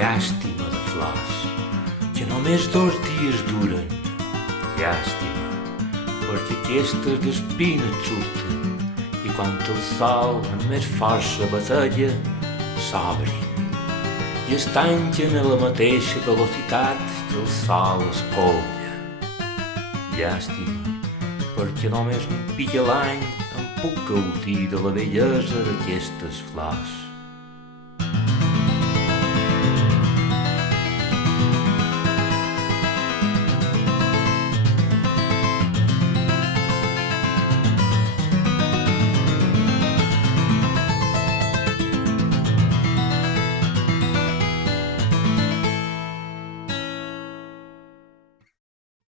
llàstima de flors que només 2 dies duren. Llàstima, perquè aquestes d'espines surten i quan el sol amb més força batalla s'obrin i es tanquen a la mateixa velocitat que el sol escolta. Llàstima, perquè només un pic a l'any em puc gaudir de la bellesa d'aquestes flors.